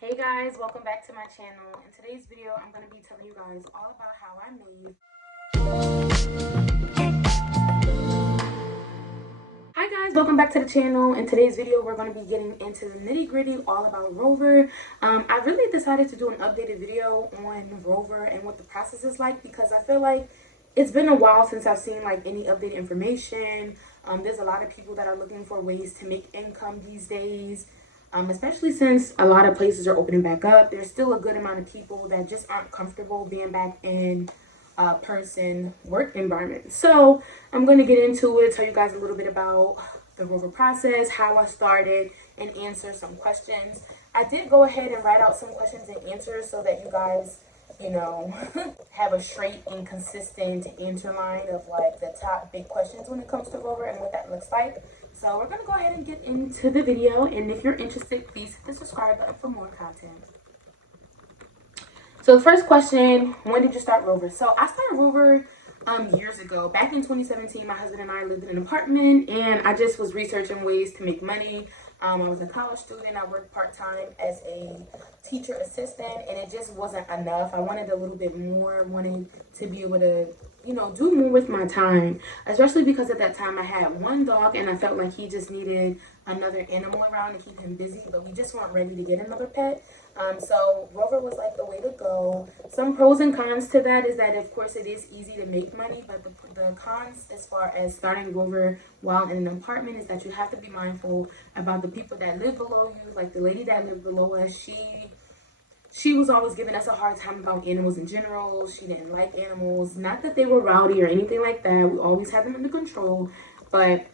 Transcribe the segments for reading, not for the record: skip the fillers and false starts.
Hey guys, welcome back to my channel. In today's video, I'm going to be telling you guys all about how I made. Hi guys, welcome back to the channel. In today's video, we're going to be getting into the nitty gritty all about Rover. I really decided to do an updated video on Rover and what the process is like because I feel like it's been a while since I've seen like any updated information. There's a lot of people that are looking for ways to make income these days. Especially since a lot of places are opening back up, there's still a good amount of people that just aren't comfortable being back in person work environment. So I'm going to get into it, tell you guys a little bit about the Rover process, how I started, and answer some questions. I did go ahead and write out some questions and answers so that you guys, have a straight and consistent answer line of like the top big questions when it comes to Rover and what that looks like. So we're going to go ahead and get into the video. And if you're interested, please hit the subscribe button for more content. So the first question, when did you start Rover? So I started Rover years ago. Back in 2017, my husband and I lived in an apartment and I just was researching ways to make money. I was a college student. I worked part-time as a teacher assistant and it just wasn't enough. I wanted a little bit more, wanted to be able to, do more with my time, especially because at that time I had one dog and I felt like he just needed another animal around to keep him busy, but we just weren't ready to get another pet. So Rover was like the way to go. Some pros and cons to that is that, of course, it is easy to make money, but the cons as far as starting Rover while in an apartment is that you have to be mindful about the people that live below you. Like the lady that lived below us, she was always giving us a hard time about animals in general. She didn't like animals. Not that they were rowdy or anything like that. We always had them under control, but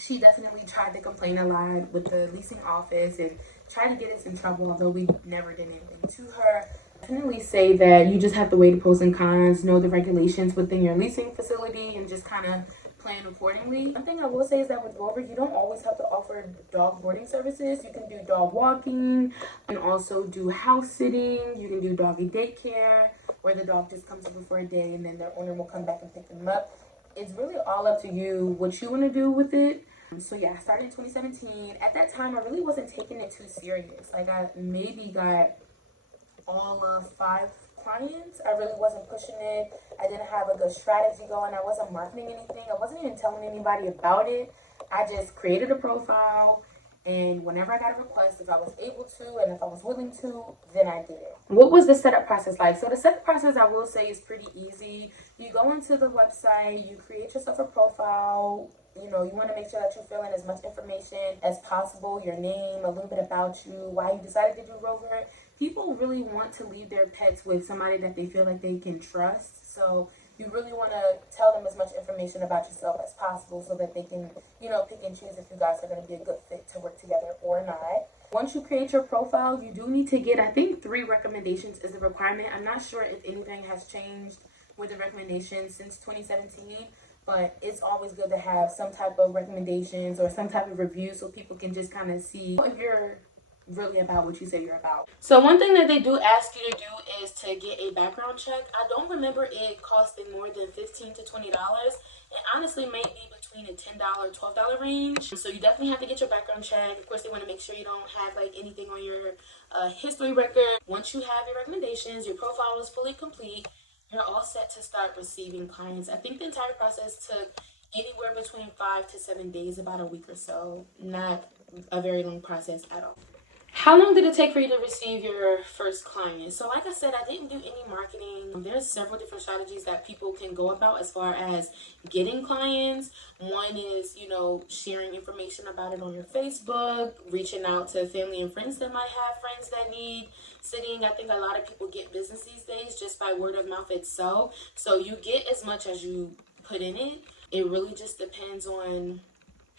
she definitely tried to complain a lot with the leasing office and tried to get us in trouble, although we never did anything to her. Definitely say that you just have to weigh the pros and cons, know the regulations within your leasing facility, and just kind of plan accordingly. One thing I will say is that with Rover, you don't always have to offer dog boarding services. You can do dog walking, and also do house sitting. You can do doggy daycare, where the dog just comes over for a day and then their owner will come back and pick them up. It's really all up to you what you want to do with it. So yeah, I started in 2017. At that time, I really wasn't taking it too serious. Like I maybe got all of 5 clients. I really wasn't pushing it. I didn't have a good strategy going. I wasn't marketing anything. I wasn't even telling anybody about it. I just created a profile, and whenever I got a request, if I was able to and if I was willing to, then I did it. What was the setup process like? So the setup process, I will say, is pretty easy. You go into the website, you create yourself a profile. You want to make sure that you're filling as much information as possible, your name, a little bit about you, why you decided to do Rover. People really want to leave their pets with somebody that they feel like they can trust. So you really want to tell them as much information about yourself as possible so that they can, pick and choose if you guys are going to be a good fit to work together or not. Once you create your profile, you do need to get, I think 3 recommendations is the requirement. I'm not sure if anything has changed with the recommendations since 2017, but it's always good to have some type of recommendations or some type of review so people can just kind of see if you're really about what you say you're about. So one thing that they do ask you to do is to get a background check. I don't remember it costing more than $15 to $20. It honestly may be between a $10, $12 range. So you definitely have to get your background check. Of course, they want to make sure you don't have like anything on your history record. Once you have your recommendations, your profile is fully complete, you're all set to start receiving clients. I think the entire process took anywhere between 5 to 7 days, about a week or so. Not a very long process at all. How long did it take for you to receive your first client? So like I said, I didn't do any marketing. There's several different strategies that people can go about as far as getting clients. One is, sharing information about it on your Facebook, reaching out to family and friends that might have friends that need sitting. I think a lot of people get business these days just by word of mouth itself. So you get as much as you put in it. It really just depends on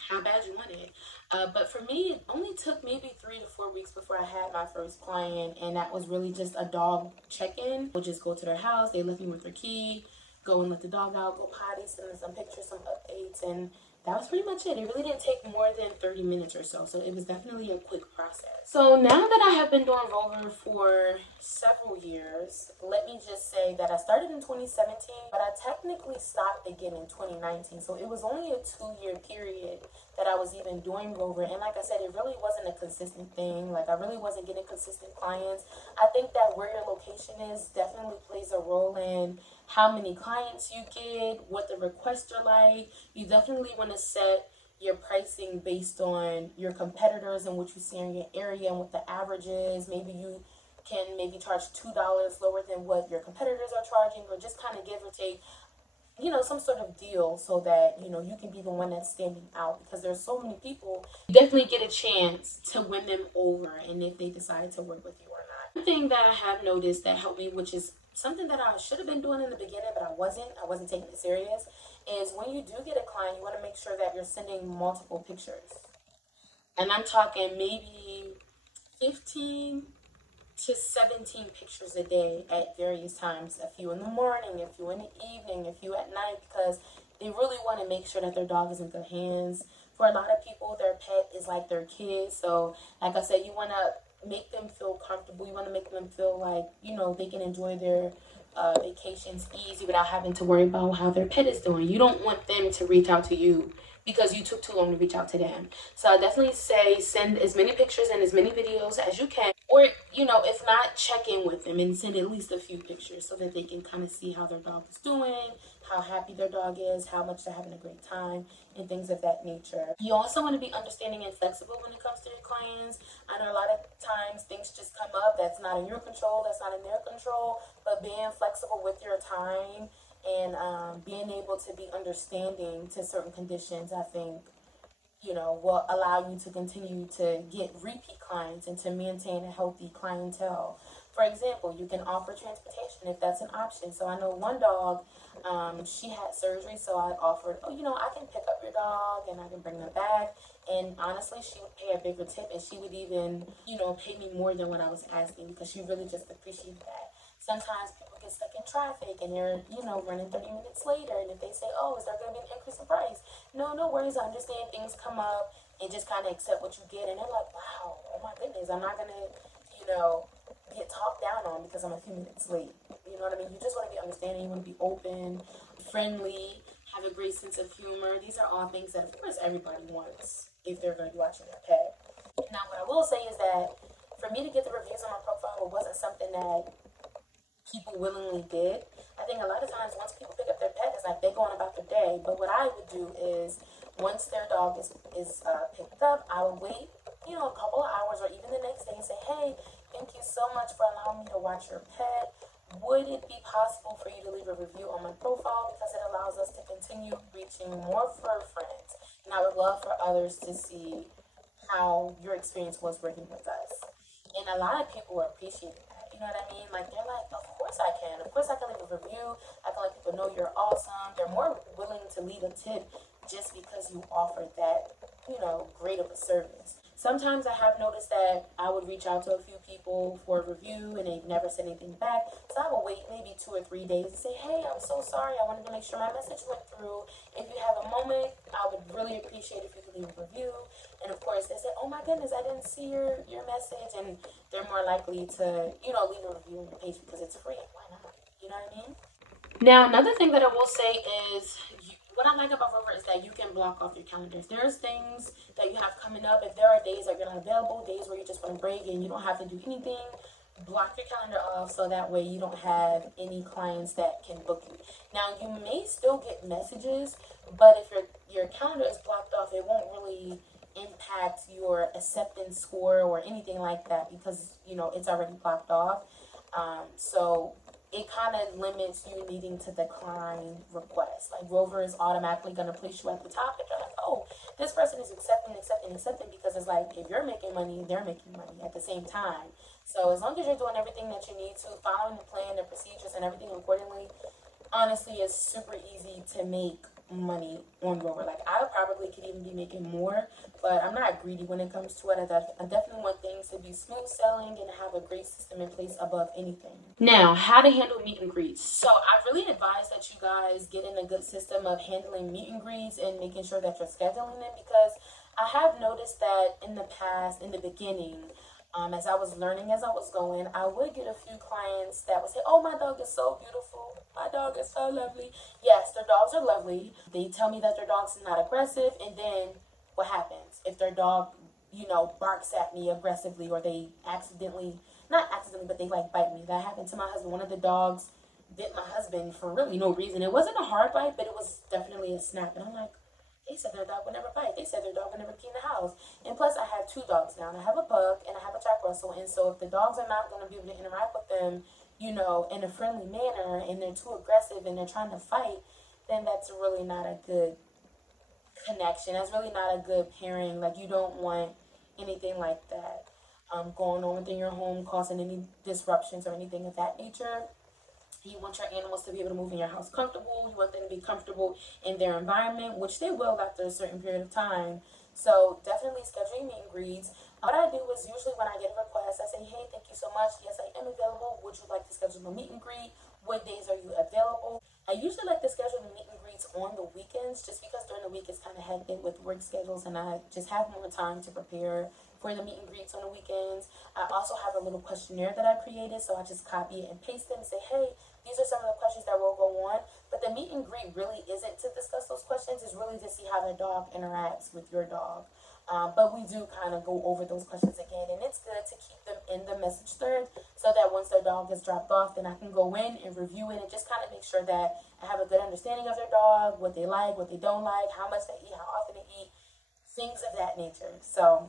how bad you want it. But for me, it only took maybe 3 to 4 weeks before I had my first client, and that was really just a dog check-in. We'll just go to their house, they left me with their key, go and let the dog out, go potty, send them some pictures, some updates, and that was pretty much it. It really didn't take more than 30 minutes or so, so it was definitely a quick process. So now that I have been doing Rover for several years, let me just say that I started in 2017, but I technically stopped again in 2019, so it was only a 2-year period that I was even doing Rover. And like I said, it really wasn't a consistent thing. Like, I really wasn't getting consistent clients. I think that where your location is definitely plays a role in how many clients you get, what the requests are like. You definitely want to set your pricing based on your competitors and what you see in your area and what the average is. Maybe you can charge $2 lower than what your competitors are charging, or just kind of give or take, some sort of deal, so that, you can be the one that's standing out, because there's so many people. You definitely get a chance to win them over, and if they decide to work with you or not. One thing that I have noticed that helped me, which is something that I should have been doing in the beginning, but I wasn't taking it serious, is when you do get a client, you want to make sure that you're sending multiple pictures. And I'm talking maybe 15 to 17 pictures a day at various times. A few in the morning, a few in the evening, a few at night, because they really want to make sure that their dog is in good hands. For a lot of people, their pet is like their kid. So, like I said, you want to make them feel comfortable. You want to make them feel like, they can enjoy their vacations easy without having to worry about how their pet is doing. You don't want them to reach out to you because you took too long to reach out to them. So I definitely say send as many pictures and as many videos as you can. Or, if not, check in with them and send at least a few pictures so that they can kind of see how their dog is doing, how happy their dog is, how much they're having a great time, and things of that nature. You also want to be understanding and flexible when it comes to your clients. I know a lot of times things just come up that's not in your control, that's not in their control, but being flexible with your time and being able to be understanding to certain conditions, I think, will allow you to continue to get repeat clients and to maintain a healthy clientele. For example, you can offer transportation if that's an option. So I know one dog, she had surgery, so I offered, I can pick up your dog and I can bring her back. And honestly, she would pay a bigger tip, and she would even, pay me more than what I was asking, because she really just appreciated that. Sometimes people get stuck in traffic and they're, running 30 minutes later. And if they say, oh, is there going to be an increase in price? No, no worries. I understand things come up, and just kind of accept what you get. And they're like, wow, oh my goodness, I'm not going to, get talked down on because I'm a few minutes late. You know what I mean? You just want to be understanding. You want to be open, friendly, have a great sense of humor. These are all things that, of course, everybody wants if they're going to be watching their pet. Now, what I will say is that for me to get the reviews on my profile, it wasn't something that people willingly did. I think a lot of times once people pick up their pet, it's like they're going about their day. But what I would do is, once their dog is picked up, I would wait, a couple of hours or even the next day and say, hey, thank you so much for allowing me to watch your pet. Would it be possible for you to leave a review on my profile, because it allows us to continue reaching more fur friends. And I would love for others to see how your experience was working with us. And a lot of people appreciate that. You know what I mean? Like, they're like, of course I can. Of course I can leave a review. I can let people know you're awesome. They're more willing to leave a tip just because you offered that, great of a service. Sometimes I have noticed that I would reach out to a few people for a review and they've never said anything back. So I would wait maybe 2 or 3 days and say, hey, I'm so sorry. I wanted to make sure my message went through. If you have a moment, I would really appreciate if you could leave a review. And of course, they say, oh my goodness, I didn't see your message. And they're more likely to, leave a review on your page because it's free. Why not? You know what I mean? Now, another thing that I will say is, what I like about Rover is that you can block off your calendar. If there's things that you have coming up, if there are days that you're not available, days where you just want to break and you don't have to do anything, block your calendar off so that way you don't have any clients that can book you. Now, you may still get messages, but if your calendar is blocked off, it won't really impact your acceptance score or anything like that, because it's already blocked off. So it kind of limits you needing to decline requests. Like, Rover is automatically going to place you at the top, and you're like, oh, this person is accepting, because it's like, if you're making money, they're making money at the same time. So as long as you're doing everything that you need to, following the plan, the procedures, and everything accordingly, honestly, it's super easy to make money on Rover. Like, I probably could even be making more, but I'm not greedy when it comes to it. I definitely want things to be smooth sailing and have a great system in place above anything. Now, how to handle meet and greets. So I really advise that you guys get in a good system of handling meet and greets and making sure that you're scheduling them, because I have noticed that in the past, in the beginning, as I was learning, as I was going, I would get a few clients that would say, oh, my dog is so beautiful. My dog is so lovely. Yes, their dogs are lovely. They tell me that their dog's not aggressive, and then what happens if their dog, you know, barks at me aggressively, or they not accidentally, but they like bite me. That happened to my husband. One of the dogs bit my husband for really no reason. It wasn't a hard bite, but it was definitely a snap. And I'm like, they said their dog would never bite. They said their dog would never pee in the house. And plus, I have two dogs now. And I have a pug and I have a Jack Russell. And so if the dogs are not going to be able to interact with them, you know, in a friendly manner, and they're too aggressive and they're trying to fight, then that's really not a good connection. That's really not a good pairing. Like, you don't want anything like that going on within your home, causing any disruptions or anything of that nature. You want your animals to be able to move in your house comfortable. You want them to be comfortable in their environment, which they will after a certain period of time. So definitely schedule your meet and greets. What I do is usually when I get a request, I say, hey, thank you so much. Yes, I am available. Would you like to schedule a meet and greet? What days are you available? I usually like to schedule the meet and greets on the weekends, just because during the week it's kind of hectic with work schedules, and I just have more time to prepare for the meet and greets on the weekends. I also have a little questionnaire that I created, so I just copy it and paste it and say, hey, these are some of the questions that will go on. But the meet and greet really isn't to discuss those questions. It's really to see how the dog interacts with your dog. But we do kind of go over those questions again. And it's good to keep them in the message thread, so that once their dog gets dropped off, then I can go in and review it and just kind of make sure that I have a good understanding of their dog, what they like, what they don't like, how much they eat, how often they eat, things of that nature. So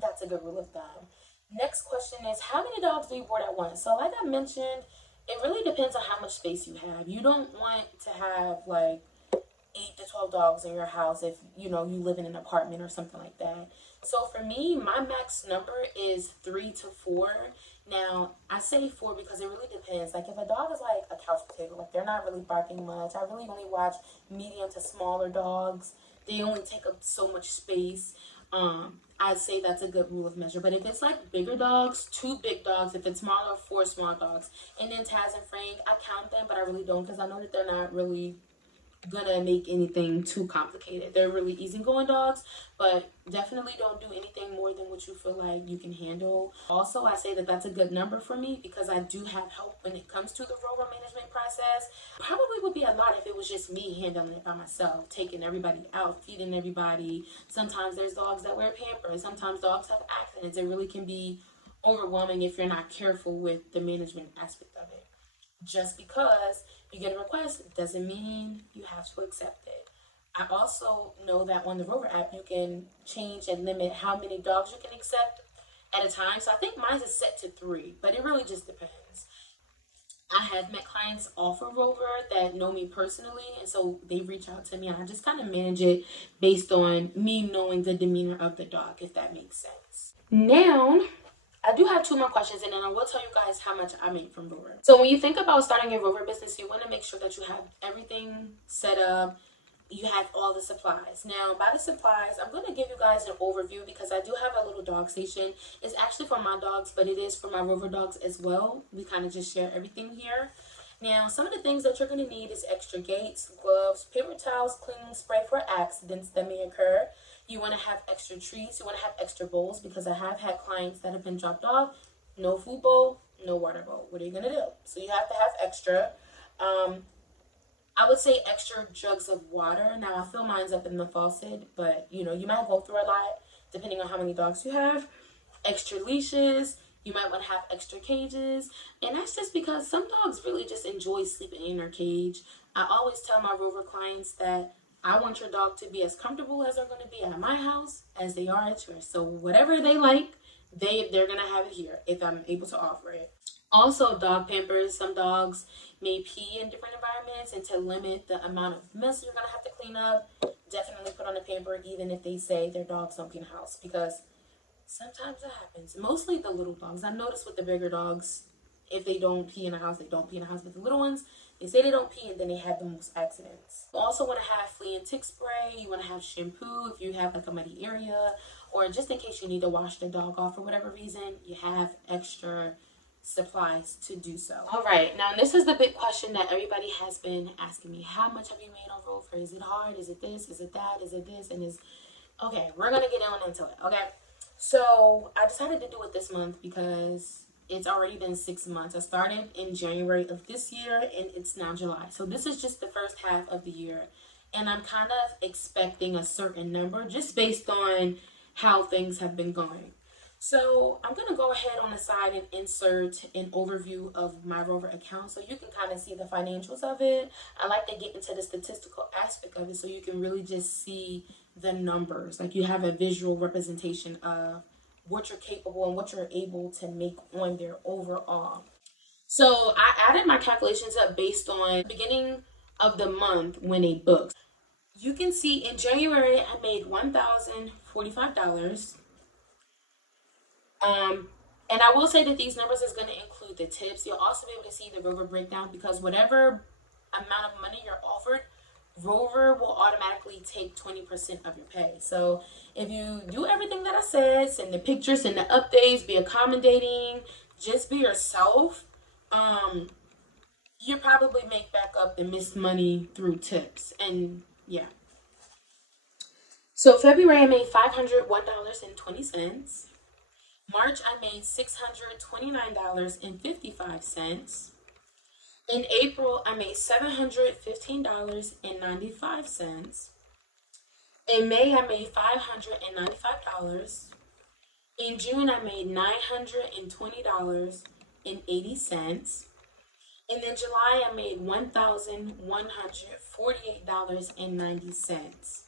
that's a good rule of thumb. Next question is, how many dogs do you board at once? So like I mentioned, it really depends on how much space you have. You don't want to have like 8 to 12 dogs in your house if, you know, you live in an apartment or something like that. So for me, my max number is 3 to 4. Now, I say 4 because it really depends. Like, if a dog is like a couch potato, like they're not really barking much. I really only watch medium to smaller dogs. They only take up so much space. I'd say that's a good rule of measure. But if it's like bigger dogs, 2 big dogs. If it's smaller, 4 small dogs. And then Taz and Frank, I count them, but I really don't, because I know that they're not really gonna make anything too complicated. They're really easygoing dogs, but definitely don't do anything more than what you feel like you can handle. Also, I say that that's a good number for me because I do have help when it comes to the Rover management process. Probably would be a lot if it was just me handling it by myself, taking everybody out, feeding everybody. Sometimes there's dogs that wear Pampers. Sometimes dogs have accidents. It really can be overwhelming if you're not careful with the management aspect of it. Just because you get a request doesn't mean you have to accept it. I also know that on the Rover app, you can change and limit how many dogs you can accept at a time. So I think mine is set to 3, but it really just depends. I have met clients off of Rover that know me personally, and so they reach out to me, and I just kind of manage it based on me knowing the demeanor of the dog, if that makes sense. Now, I do have 2 more questions, and then I will tell you guys how much I make from Rover. So when you think about starting a Rover business, you want to make sure that you have everything set up. You have all the supplies. Now, by the supplies, I'm going to give you guys an overview because I do have a little dog station. It's actually for my dogs, but it is for my Rover dogs as well. We kind of just share everything here. Now, some of the things that you're going to need is extra gates, gloves, paper towels, cleaning spray for accidents that may occur. You want to have extra treats. You want to have extra bowls because I have had clients that have been dropped off. No food bowl, no water bowl. What are you going to do? So you have to have extra. I would say extra jugs of water. Now, I fill mine up in the faucet, but, you know, you might go through a lot depending on how many dogs you have. Extra leashes. You might want to have extra cages. And that's just because some dogs really just enjoy sleeping in their cage. I always tell my Rover clients that I want your dog to be as comfortable as they're going to be at my house as they are at yours. So whatever they like, they're going to have it here if I'm able to offer it. Also, dog pampers. Some dogs may pee in different environments, and to limit the amount of mess you're going to have to clean up, definitely put on a pamper even if they say their dogs don't pee in the house, because sometimes that happens. Mostly the little dogs. I notice with the bigger dogs, if they don't pee in the house, they don't pee in the house. But the little ones, they say they don't pee, and then they have the most accidents. You also want to have flea and tick spray. You want to have shampoo if you have like a muddy area, or just in case you need to wash the dog off for whatever reason, you have extra supplies to do so. All right, now this is the big question that everybody has been asking me. How much have you made on Rover? Is it hard? Is it this? Is it that? Is it this? And is okay, we're gonna get on into it. Okay, so I decided to do it this month because it's already been 6 months. I started in January of this year, and it's now July. So this is just the first half of the year. and I'm kind of expecting a certain number just based on how things have been going. So I'm gonna go ahead on the side and insert an overview of my Rover account so you can kind of see the financials of it. I like to get into the statistical aspect of it so you can really just see the numbers. Like you have a visual representation of what you're capable and what you're able to make on there overall. So I added my calculations up based on the beginning of the month when they booked. You can see in January I made $1,045. Um, and I will say that these numbers is going to include the tips. You'll also be able to see the Rover breakdown because whatever amount of money you're offered, Rover will automatically take 20% of your pay. So if you do everything that I said, send the pictures, send the updates, be accommodating, just be yourself, you probably make back up the missed money through tips. And yeah. So February I made $501.20. March I made $629.55. In April I made $715.95. In May I made $595. In June I made $920.80. And then July I made $1,148.90.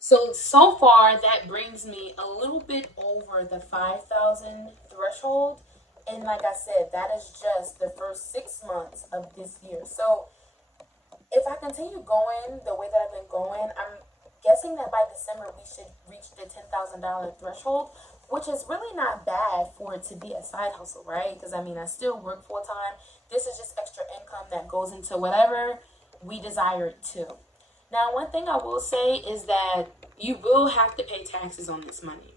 So far that brings me a little bit over the 5,000 threshold. And like I said, that is just the first 6 months of this year. So if I continue going the way that I've been going, I'm guessing that by December we should reach the $10,000 threshold, which is really not bad for it to be a side hustle, right? Because I mean, I still work full time. This is just extra income that goes into whatever we desire it to. Now, one thing I will say is that you will have to pay taxes on this money.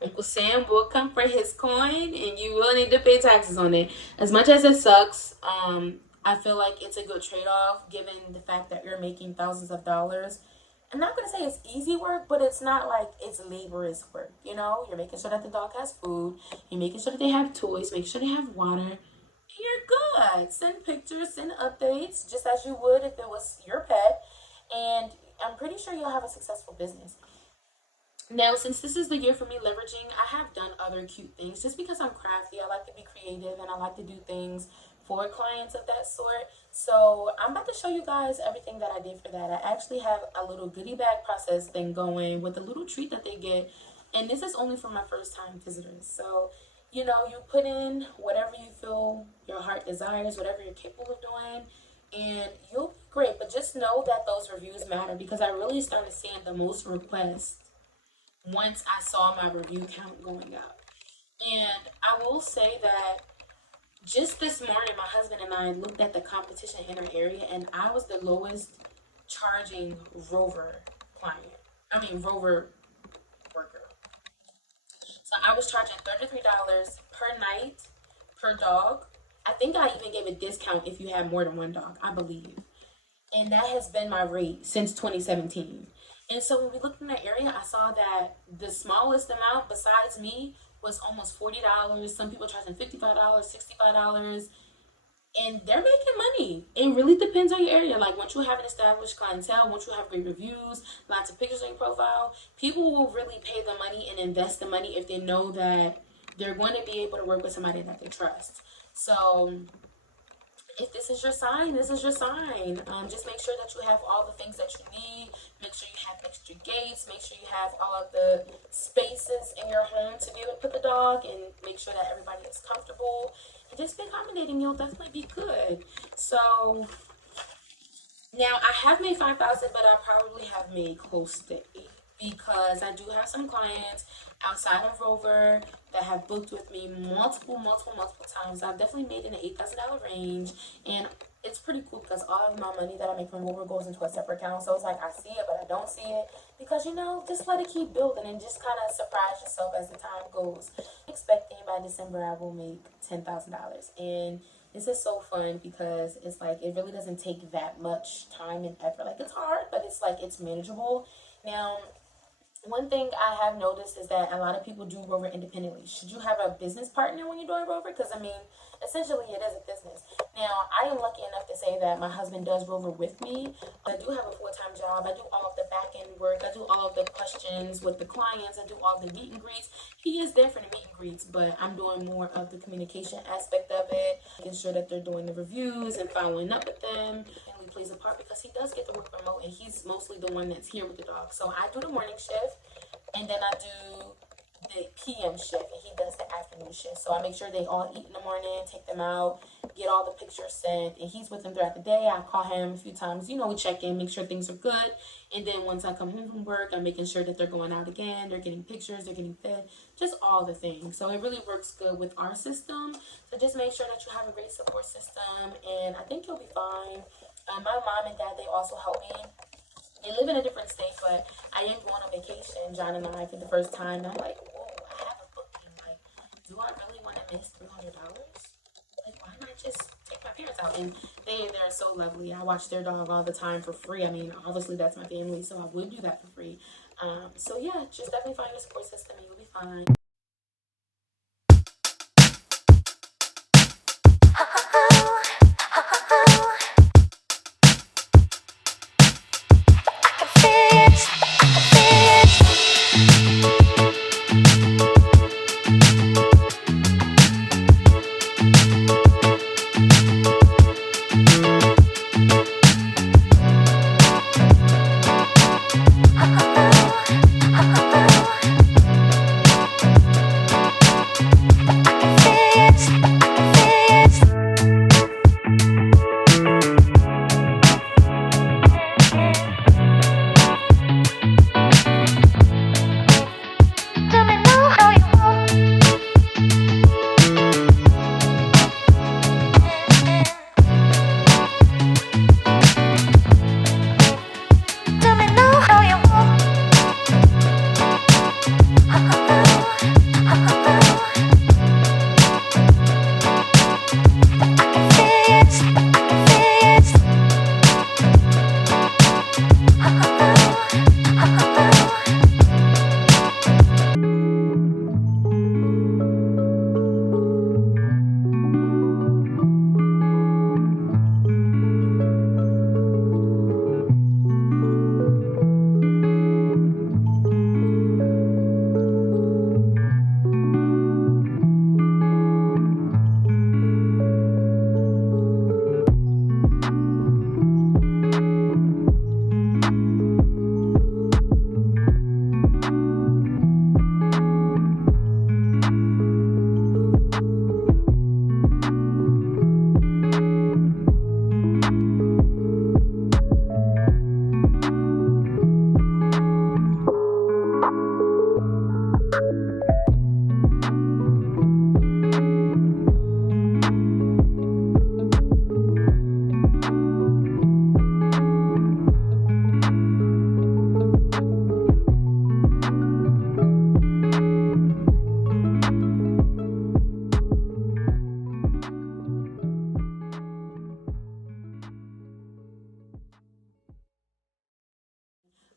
Uncle Sam will come for his coin, and you will need to pay taxes on it. As much as it sucks, I feel like it's a good trade-off given the fact that you're making thousands of dollars. I'm not gonna say it's easy work, but it's not like it's laborious work. You know, you're making sure that the dog has food, you're making sure that they have toys, making sure they have water. You're good. Send pictures, send updates, just as you would if it was your pet, and I'm pretty sure you'll have a successful business. Now, since this is the year for me leveraging, I have done other cute things just because I'm crafty. I like to be creative and I like to do things for clients of that sort. So I'm about to show you guys everything that I did for that. I actually have a little goodie bag process thing going with a little treat that they get. And this is only for my first time visitors. So, you know, you put in whatever you feel your heart desires, whatever you're capable of doing, and you'll be great. But just know that those reviews matter because I really started seeing the most requests once I saw my review count going up. And I will say that just this morning, my husband and I looked at the competition in our area, and I was the lowest charging Rover client. I mean, Rover worker. So I was charging $33 per night per dog. I think I even gave a discount if you had more than one dog, I believe. And that has been my rate since 2017. And so when we looked in the area, I saw that the smallest amount besides me was almost $40. Some people charging $55, $65, and they're making money. It really depends on your area. Like once you have an established clientele, once you have great reviews, lots of pictures on your profile, people will really pay the money and invest the money if they know that they're going to be able to work with somebody that they trust. So if this is your sign, this is your sign. Just make sure that you have all the things that you need. Make sure you have extra gates. Make sure you have all of the spaces in your home to be able to put the dog, and make sure that everybody is comfortable. And just be accommodating. You'll definitely be good. So now I have made 5,000, but I probably have made close to 8 because I do have some clients outside of Rover that have booked with me multiple times. I've definitely made in the $8,000 range, and it's pretty cool because all of my money that I make from Rover goes into a separate account. So it's like I see it, but I don't see it because you know, just let it keep building and just kind of surprise yourself as the time goes. Expecting by December I will make $10,000, and this is so fun because it's like it really doesn't take that much time and effort. Like it's hard, but it's like it's manageable. Now, One thing I have noticed is that a lot of people do Rover independently. Should you have a business partner when you're doing Rover? Because I mean, essentially it is a business. Now, I am lucky enough to say that my husband does Rover with me. I do have a full-time job. I do all of the back-end work. I do all of the questions with the clients. I do all of the meet and greets. He is there for the meet and greets, but I'm doing more of the communication aspect of it, making sure that they're doing the reviews and following up with them. And plays a part because he does get to work remote, and he's mostly the one that's here with the dog. So I do the morning shift, and then I do the PM shift, and he does the afternoon shift. So I make sure they all eat in the morning, take them out, get all the pictures sent, and he's with them throughout the day. I call him a few times, we check in, make sure things are good. And then once I come home from work, I'm making sure that they're going out again, they're getting pictures, they're getting fed, just all the things. So it really works good with our system. So just make sure that you have a great support system, and I think you'll be fine. My mom and dad, they also help me. They live in a different state, but I am going on vacation, John and I, for the first time. And I'm like, whoa, I have a booking. Like, do I really want to miss $300? Like, why not just take my parents out? And they're so lovely. I watch their dog all the time for free. I mean, obviously that's my family, so I would do that for free. So yeah, just definitely find your support system and you'll be fine.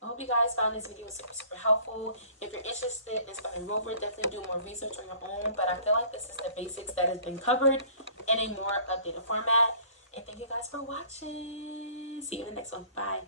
I hope you guys found this video super helpful. If you're interested in starting Rover, definitely do more research on your own. But I feel like this is the basics that has been covered in a more updated format. And thank you guys for watching. See you in the next one. Bye.